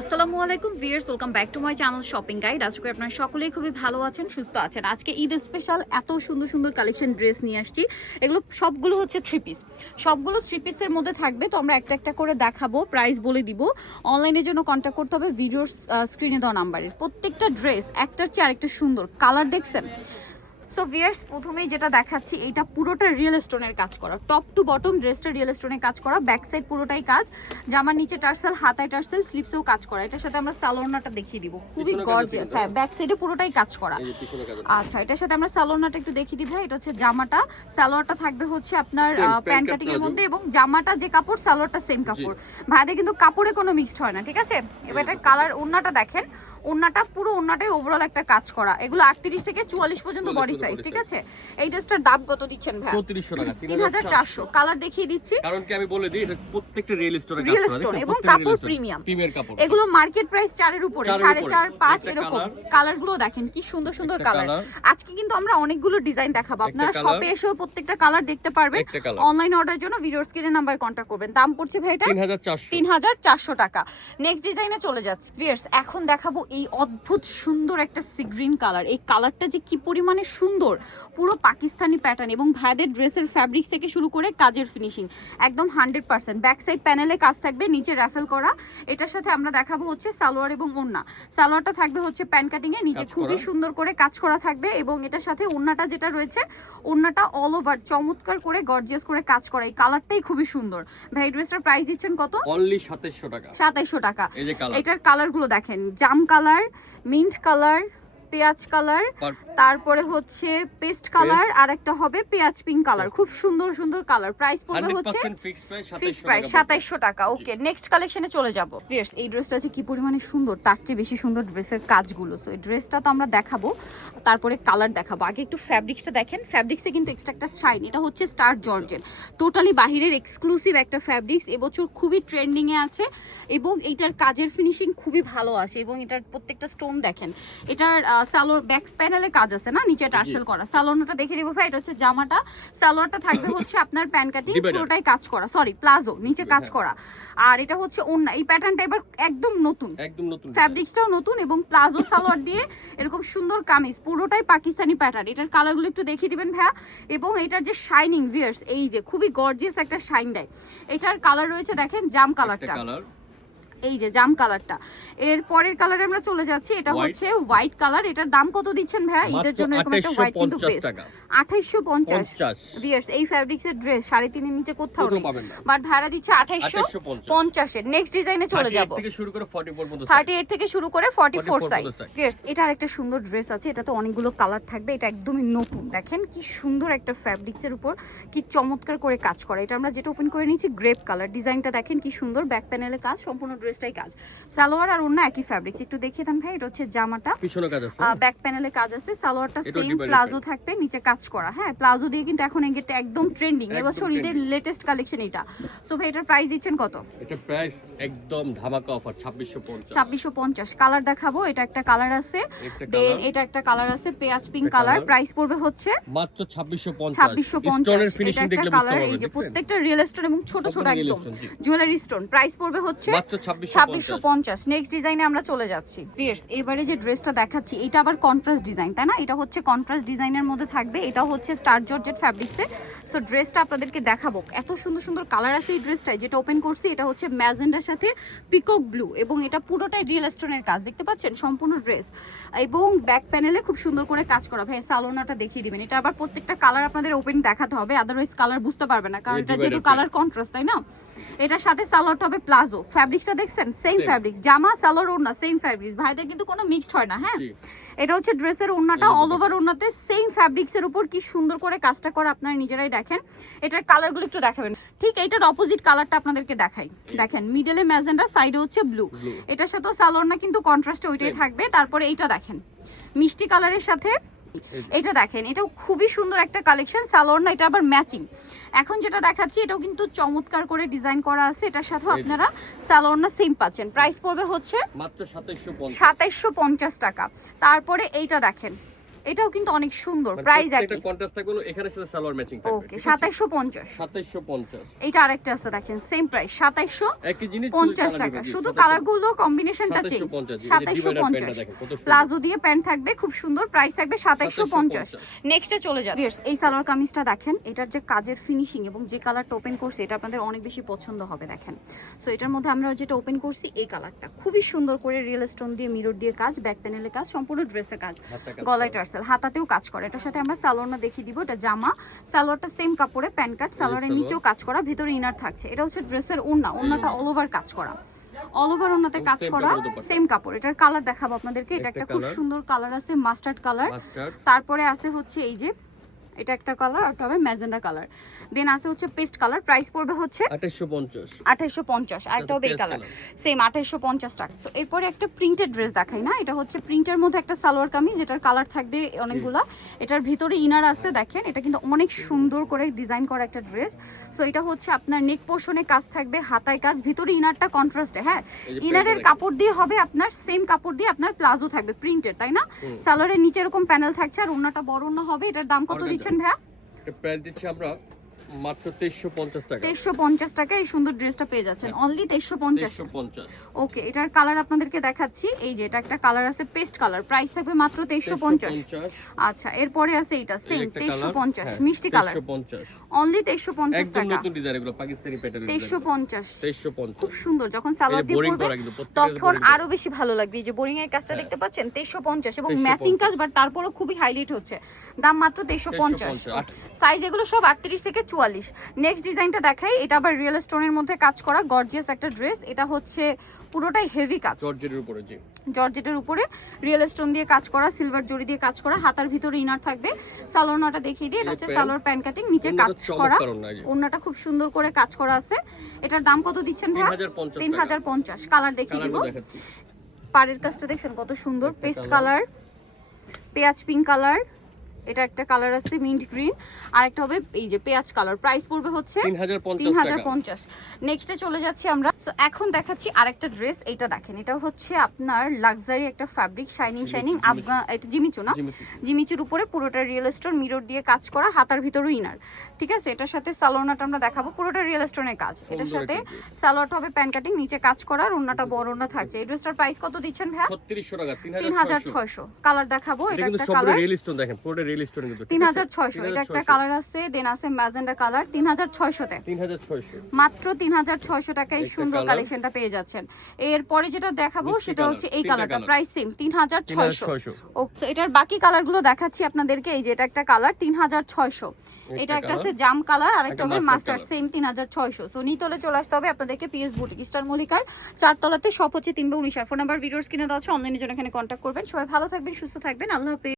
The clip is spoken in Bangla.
আসসালামু আলাইকুম viewers, welcome back to my channel shopping guide. আজকে আপনারা সকলেই খুবই ভালো আছেন, সুস্থ আছেন। আজকে ঈদ স্পেশাল এত সুন্দর সুন্দর কালেকশন ড্রেস নিয়ে আসছি। এগুলো সবগুলো হচ্ছে থ্রি পিস, সবগুলো থ্রি পিসের মধ্যে থাকবে। তো আমরা একটা একটা করে দেখাবো, প্রাইস বলে দিব। অনলাইনের জন্য কন্ট্যাক্ট করতে হবে ভিডিওর স্ক্রিনে দেওয়া নাম্বারে। প্রত্যেকটা ড্রেস একটার চেয়ে আরেকটা সুন্দর, কালার দেখছেন। সো ভিয়ার্স, প্রথমেই যেটা দেখাচ্ছি এইটা পুরোটা রিয়েল স্টোনের কাজ করা, টপ টু বটম ড্রেসটা রিয়েল স্টোনের কাজ করা, ব্যাক সাইড পুরোটাই কাজ, জামার নিচে টার্সেল, হাতায় টার্সেল, স্লিপসেও কাজ করা। এটার সাথে আমরা সালোয়ারটা দেখিয়ে দিব, খুবই গর্জিয়াস। হ্যাঁ, ব্যাক সাইডে পুরোটাই কাজ করা। আচ্ছা, এটার সাথে আমরা সালোয়ারটা একটু দেখিয়ে দিব। এটা হচ্ছে জামাটা, সালোয়ারটা থাকবে হচ্ছে আপনার প্যান্ট কাটিং এর মধ্যে, এবং জামাটা যে কাপড় সালোয়ারটা সেম কাপড়। ভাইদের কিন্তু কাপড়ে কোনো মিক্সড হয় না, ঠিক আছে। এবার এটা কালার, ওন্নাটা দেখেন, ওন্নাটা পুরো ওন্নাটাই ওভারঅল একটা কাজ করা। এগুলো 38 থেকে 44 পর্যন্ত বডি সাইজ, ঠিক আছে। এই ড্রেসটার দাম কত দিচ্ছেন ভাই? 3400 টাকা, 3400। কালার দেখিয়ে দিচ্ছি, কারণ কি আমি বলে দিই, এটা প্রত্যেকটা রিয়েল স্টোরে কাজ রিয়েল করা, স্টোন এবং কাপড় প্রিমিয়াম কাপড়। এগুলো মার্কেট প্রাইস 4 এর উপরে, 4.5 5 এরকম। কালারগুলো দেখেন কি সুন্দর সুন্দর কালার। আজকে কিন্তু আমরা অনেকগুলো ডিজাইন দেখাবো, আপনারা শপে এসেও প্রত্যেকটা কালার দেখতে পারবেন। অনলাইন অর্ডারের জন্য ভিডিওর স্ক্রিনের নাম্বারে কন্টাক্ট করবেন। দাম পড়ছে ভাই এটা 3400 টাকা। নেক্সট ডিজাইনে চলে যাচ্ছে ভিউয়ার্স। এখন দেখাবো এই অদ্ভুত সুন্দর একটা সি গ্রিন কালার। এই কালারটা যে কি পরিমাণে সুন্দর, পুরো পাকিস্তানি প্যাটার্ন, এবং ভাইদের ড্রেসের ফ্যাব্রিক্স থেকে শুরু করে কাজের ফিনিশিং একদম 100%। ব্যাক সাইড প্যানেলে কাজ থাকবে, নিচে রাফেল করা। এটার সাথে আমরা দেখাবো হচ্ছে সালোয়ার এবং ওড়না। সালোয়ারটা থাকবে হচ্ছে প্যান্ট কাটিং এ, নিচে খুবই সুন্দর করে কাজ করা থাকবে, এবং এটার সাথে ওড়নাটা যেটা রয়েছে, ওড়নাটা অল ওভার চমৎকার করে গর্জিয়াস করে কাজ করা। এই কালারটাই খুবই সুন্দর। ভাই ড্রেসটার প্রাইস দিচ্ছেন কত? অনলি 2700 টাকা। 2700 টাকা। এই যে কালার, এটার কালারগুলো দেখেন, জাম কালার, মিন্ট কালার, পেঁয়াজ কালার, তারপরে হচ্ছে পেস্ট কালার, আর একটা হবে পেঁয়াজ পিঙ্ক কালার। খুব সুন্দর সুন্দর কালার। প্রাইস পড়বে হচ্ছে ফিক্স প্রাইস 2700 টাকা। ওকে, নেক্সট কালেকশনে চলে যাব। ভিউয়ার্স, এই ড্রেসটা যে কি পরিমাণে সুন্দর, তার চেয়ে বেশি সুন্দর ড্রেসের কাজগুলো। সো এই ড্রেসটা তো আমরা দেখাবো, তারপরে কালার দেখাবো। আগে একটু ফ্যাব্রিক্সটা দেখেন। ফ্যাব্রিক্সে কিন্তু এক্সট্রা একটা শাইন। এটা হচ্ছে স্টার জর্জেট, টোটালি বাহিরের এক্সক্লুসিভ একটা ফ্যাব্রিক্স। এবছর খুবই ট্রেন্ডিং এ আছে, এবং এইটার কাজের ফিনিশিং খুবই ভালো আসে, এবং এটার প্রত্যেকটা স্টোন দেখেন। এটার সালোয়ার ব্যাক প্যানেলে কাজ আছে না, নিচে টার্সেল করা। সালোয়ারটা দেখে দিব ভাই। এটা হচ্ছে জামাটা, সালোয়ারটা থাকবে হচ্ছে আপনার প্যান্ট কাটিং, পুরোটাই কাজ করা, সরি প্লাজো, নিচে কাজ করা। আর এটা হচ্ছে ওড়না। এই প্যাটার্নটা এবার একদম নতুন, ফ্যাব্রিক্সটাও নতুন, এবং প্লাজো সালোয়ার দিয়ে এরকম সুন্দর কামিজ, পুরোটাই পাকিস্তানি প্যাটার্ন। এটার কালারগুলো একটু দেখিয়ে দিবেন ভাইয়া। এবং এটার যে শাইনিং ভিউয়ার্স, এই যে খুবই গর্জিয়াস একটা শাইন দেয়। এটার কালার রয়েছে দেখেন, জাম কালারটা, এই যে জাম কালারটা। এর পরের কালারে আমরা চলে যাচ্ছি, এটা হচ্ছে হোয়াইট কালার। এটার দাম কত দিচ্ছেন ভাইয়া ঈদের জন্য? এরকম একটা হোয়াইট কিন্তু বেস্ট, 2850 ভিউয়ার্স। এই ফ্যাব্রিক্সের ড্রেস 3.5 এর নিচে কোথাও নেই, বাট ভাড়া দিচ্ছে 2850 এর। নেক্সট ডিজাইনে চলে যাব, 38 থেকে শুরু করে 44 সাইজ। ভিউয়ার্স, এটা আরেকটা সুন্দর ড্রেস আছে। এটা তো অনেকগুলো কালার থাকবে, এটা একদমই নতুন। দেখেন কি সুন্দর একটা ফ্যাব্রিক্সের উপর কি চমৎকার করে কাজ করা। এটা আমরা যেটা ওপেন করে নিয়েছি গ্রেপ কালার। ডিজাইনটা দেখেন কি সুন্দর, ব্যাক প্যানেলে কাজ, সম্পূর্ণ ড্রেসটাই কাজ। সালোয়ার আর ওড়না একই ফ্যাব্রিক্স। একটু দেখিয়ে দেন ভাই। এটা হচ্ছে জামাটা, পিছনে কাজ আছে, ব্যাক প্যানেলে কাজ আছে। সালোয়ারটা সেম, প্লাজো থাকবে, নিচে কাজ করা। হ্যাঁ, প্লাজো দিয়ে কিন্তু এখন এটা একদম ট্রেন্ডিং, এবছর ঈদের লেটেস্ট কালেকশন এটা। সো ভাই এটার প্রাইস দিচ্ছেন কত? এটা প্রাইস একদম ধামাকা অফার 2650। 2650। কালার দেখাবো। এটা একটা কালার আছে, দেন এটা একটা কালার আছে পেঁয়াজ পিঙ্ক কালার। প্রাইস পড়বে হচ্ছে মাত্র 2650। 2650। এটা একটা কালার, এই যে প্রত্যেকটা রিয়েল স্টোন এবং ছোট ছোট একদম জুয়েলারি স্টোন। প্রাইস পড়বে হচ্ছে মাত্র 2650। নেক্সট ডিজাইনে আমরা চলে যাচ্ছি। ভিউয়ার্স, এবারে যে ড্রেসটা দেখাচ্ছি, এটা আবার কন্ট্রাস্ট ডিজাইন, তাই না? এটা হচ্ছে কন্ট্রাস্ট ডিজাইনের মধ্যে থাকবে। এটা হচ্ছে স্টার জর্জেট ফ্যাব্রিক্সে। সো ড্রেসটা আপনাদেরকে দেখাবো, এত সুন্দর সুন্দর কালার আছে এই ড্রেসটায়। যেটা ওপেন করছি, এটা হচ্ছে ম্যাজেন্ডার সাথে পিকক ব্লু, এবং এটা পুরোটাই রিয়েল স্টোনের কাজ, দেখতে পাচ্ছেন সম্পূর্ণ ড্রেস। এবং ব্যাক প্যানেলে খুব সুন্দর করে কাজ করা। ভাই সালোনাটা দেখিয়ে দিবেন। এটা আবার প্রত্যেকটা কালার আপনাদের ওপেন দেখাতে হবে, আদারওয়াইজ কালার বুঝতে পারবে না, কারণ এটা যেহেতু কালার কন্ট্রাস্ট, তাই না? এটার সাথে সালোয়ারটা হবে প্লাজো। ফ্যাব্রিক্সটা দেখছেন, সেম ফ্যাব্রিক্স, জামা সালোয়ার ওড়না সেম ফ্যাব্রিক্স। ভাইদের কিন্তু কোনো মিক্সড হয় না। হ্যাঁ, এটা হচ্ছে ড্রেসের ওড়নাটা, অল ওভার ওড়নাতে সেম ফ্যাব্রিক্সের উপর কি সুন্দর করে কাজটা করা, আপনারা নিজেরাই দেখেন। এটার কালারগুলো একটু দেখাবেন। ঠিক এইটার অপোজিট কালারটা আপনাদেরকে দেখাই। দেখেন, মিডলে ম্যাজেন্ডা, সাইডে হচ্ছে ব্লু। এটার সাথেও সালোয়ার না কিন্তু কন্ট্রাস্টে ওইটাই থাকবে। তারপরে এইটা দেখেন, মিষ্টি কালারের সাথে এটা দেখেন, এটাও খুবই সুন্দর একটা কালেকশন। সালোয়ার না, এটা আবার ম্যাচিং। এখন যেটা দেখাচ্ছি, এটাও কিন্তু চমৎকার করে ডিজাইন করা আছে। এটার সাথে আপনারা সালোয়ার না সেম পাচ্ছেন। প্রাইস পড়বে হচ্ছে মাত্র 2750 টাকা। তারপরে এইটা দেখেন, এটাও কিন্তু অনেক সুন্দর, মানে প্রাইস প্রত্যেকটা একই। কন্ট্রাস্ট থাকবে, এখানে সাথে সালোয়ার ম্যাচিং থাকবে। ওকে 2750। 2750। এটা আরেকটা আছে দেখেন, সেম প্রাইস একই জিনিস 2750 টাকা, শুধু কালারগুলো কম্বিনেশনটা চেঞ্জ। 2750 প্লাজো দিয়ে প্যান্ট থাকবে, খুব সুন্দর, প্রাইস থাকবে 2750। নেক্সটে চলে যাবে এই সালোয়ার কামিজটা দেখেন, এটার যে কাজের ফিনিশিং এবং যে কালারটা ওপেন করছে এটা আপনাদের অনেক বেশি পছন্দ হবে। দেখেন, সো এটার মধ্যে আমরা যেটা ওপেন করছি এই কালারটা খুবই সুন্দর করে রিয়েল স্টোন দিয়ে, মিরর দিয়ে কাজ, ব্যাক প্যানেলে কাজ, সম্পূর্ণ ড্রেসে কাজ, গলায় টার্সেল, হাতাতেও কাজ করে। এটার সাথে আমরা সালোয়ারটা দেখিয়ে দিব, এটা জামা, সালোয়ারটা সেম কাপড়ে প্যান্ট কাট, সালোয়ারের নিচেও কাজ করা, ভিতরে ইনার থাকছে। এটা হচ্ছে ড্রেসের ওড়না, ওড়নাটা অল ওভার কাজ করা, অল ওভার ওড়নাতে কাজ করা, সেম কাপড়। এটার কালার দেখাবো আপনাদেরকে, এটা একটা খুব সুন্দর কালার আছে, মাস্টার্ড কালার। তারপরে আছে হচ্ছে এই যে এটা একটা কালার, আর হবে ম্যাজেন্ডা কালার, দেন আছে হচ্ছে পেস্ট কালার। প্রাইস পড়বে হচ্ছে 2850। আরেকটা হবে এই কালার, সেম 2850 টাকা। সো এরপরে একটা প্রিন্টেড ড্রেস দেখাই না, এটা হচ্ছে প্রিন্টের মধ্যে একটা সালোয়ার কামিজ, যেটার কালার থাকবে অনেকগুলা, এটার ভিতরে ইনার আছে। দেখেন, এটা কিন্তু অনেক সুন্দর করে ডিজাইন করা একটা ড্রেস। সো এটা হচ্ছে আপনার নেক পোর্শনে কাজ থাকবে, হাতায় কাজ, ভিতরে ইনারটা কন্ট্রাস্টে। হ্যাঁ, ইনারের কাপড় দিয়ে হবে আপনার সেম কাপড় দিয়ে আপনার প্লাজো থাকবে প্রিন্টেড, তাই না? সালোয়ারের নিচে এরকম প্যানেল থাকছে, আর ওড়নাটা বড় ওড়না হবে। এটার দাম কত দিচ্ছেন ভাইয়া? প্রাইস দিচ্ছি আমরা মাত্র 2350 টাকা। 2350 টাকা এই সুন্দর ড্রেসটা পেয়ে যাচ্ছেন, অনলি 2350। ওকে, এটার কালার আপনাদেরকে দেখাচ্ছি, এই যে এটা একটা কালার আছে পেস্ট কালার, প্রাইস থাকবে মাত্র 2350। আচ্ছা, এরপরে আছে এটা সেম 2350 মিষ্টি কালার, অনলি 2350 টাকা। একদম নতুন ডিজাইন, এগুলো পাকিস্তানি প্যাটার্ন। 2350 খুব সুন্দর, যখন সালোয়ার দিয়ে পরবে তখন আরো বেশি ভালো লাগবে। এই যে বোরিং এর কাজটা দেখতে পাচ্ছেন, 2350 এবং ম্যাচিং কাজ, বাট তারপরেও খুবই হাইলাইট হচ্ছে। দাম মাত্র 2350। সাইজ এগুলো সব 38 থেকে 44। নেক্সট ডিজাইনটা দেখাই, এটা আবার রিয়েল স্টোনের মধ্যে কাজ করা গর্জিয়াস একটা ড্রেস। এটা হচ্ছে পুরোটাই হেভি কাজ, জর্জেটের উপরে। জি, জর্জেটের উপরে রিয়েল স্টোন দিয়ে কাজ করা, সিলভার জরি দিয়ে কাজ করা, হাতার ভিতরে ইনার থাকবে। সালোয়ারটা দেখিয়ে দিই, এটা হচ্ছে সালোয়ার প্যান্ট কাটিং, নিচে কাজ করা, ওড়নাটা খুব সুন্দর করে কাজ করা আছে। এটার দাম কত দিচ্ছেন ভাই? 3050। কালার দেখিয়ে দিব, পাড়ের কাজটা দেখছেন কত সুন্দর, পেস্ট কালার, পেঁয়াজ পিঙ্ক কালার, এটা একটা কালার আছে মিন্ট গ্রিন, আর একটা হবে এই যে পেঁয়াজ কালার। প্রাইস পড়বে হচ্ছে 3050। নেক্সটে চলে যাচ্ছি আমরা। সো এখন দেখাচ্ছি আরেকটা ড্রেস, এটা দেখেন, এটা হচ্ছে আপনার লাক্সারি একটা ফ্যাব্রিক, শাইনিং আফগান, এটা জিমিচু না, জিমিচুর উপরে পুরোটা রিয়েল স্টোন, মিরর দিয়ে কাজ করা, হাতার ভিতরে ইনার, ঠিক আছে? এটার সাথে সালোয়ারটা আমরা দেখাবো, পুরোটা রিয়েল স্টোনের কাজ। এটার সাথে সালোয়ারটা হবে প্যান্ট কাটিং, নিচে কাজ করা, আর ওড়নাটা বড় ওড়না থাকছে। এই ড্রেসটার প্রাইস কত দিচ্ছেন ভাই? 3600 টাকা। 3600। কালার দেখাবো, এটা একটা কালার রিয়েল স্টোন, দেখেন পুরোটা রিয়েল স্টোন কিন্তু 3600। এটা একটা কালার আছে, দেন আছে ম্যাজেন্ডা কালার, 3600 তে, 3600 মাত্র 3600 টাকায় সুন্দর কালেকশনটা পেয়ে যাচ্ছেন। এরপরে যেটা দেখাবো সেটা হচ্ছে এই কালারটা, প্রাইস সেম 3600। ওকে, এটার বাকি কালারগুলো দেখাচ্ছি আপনাদেরকে। এই যে এটা একটা কালার 3600, এটা একটা আছে জাম কালার, আর একটা হবে মাস্টার, সেম 3600। সো নিতলে চলে আসতে হবে আপনাদেরকে পিএস বুটিক, স্টার মল্লিকার 4 তলাতে, সব হচ্ছে 3/19। ফোন নাম্বার ভিডিওস কিনে দেওয়া আছে, অনলাইনে জন্য এখানে কন্ট্যাক্ট করবেন। সবাই ভালো থাকবেন, সুস্থ থাকবেন, আল্লাহ হাফেজ।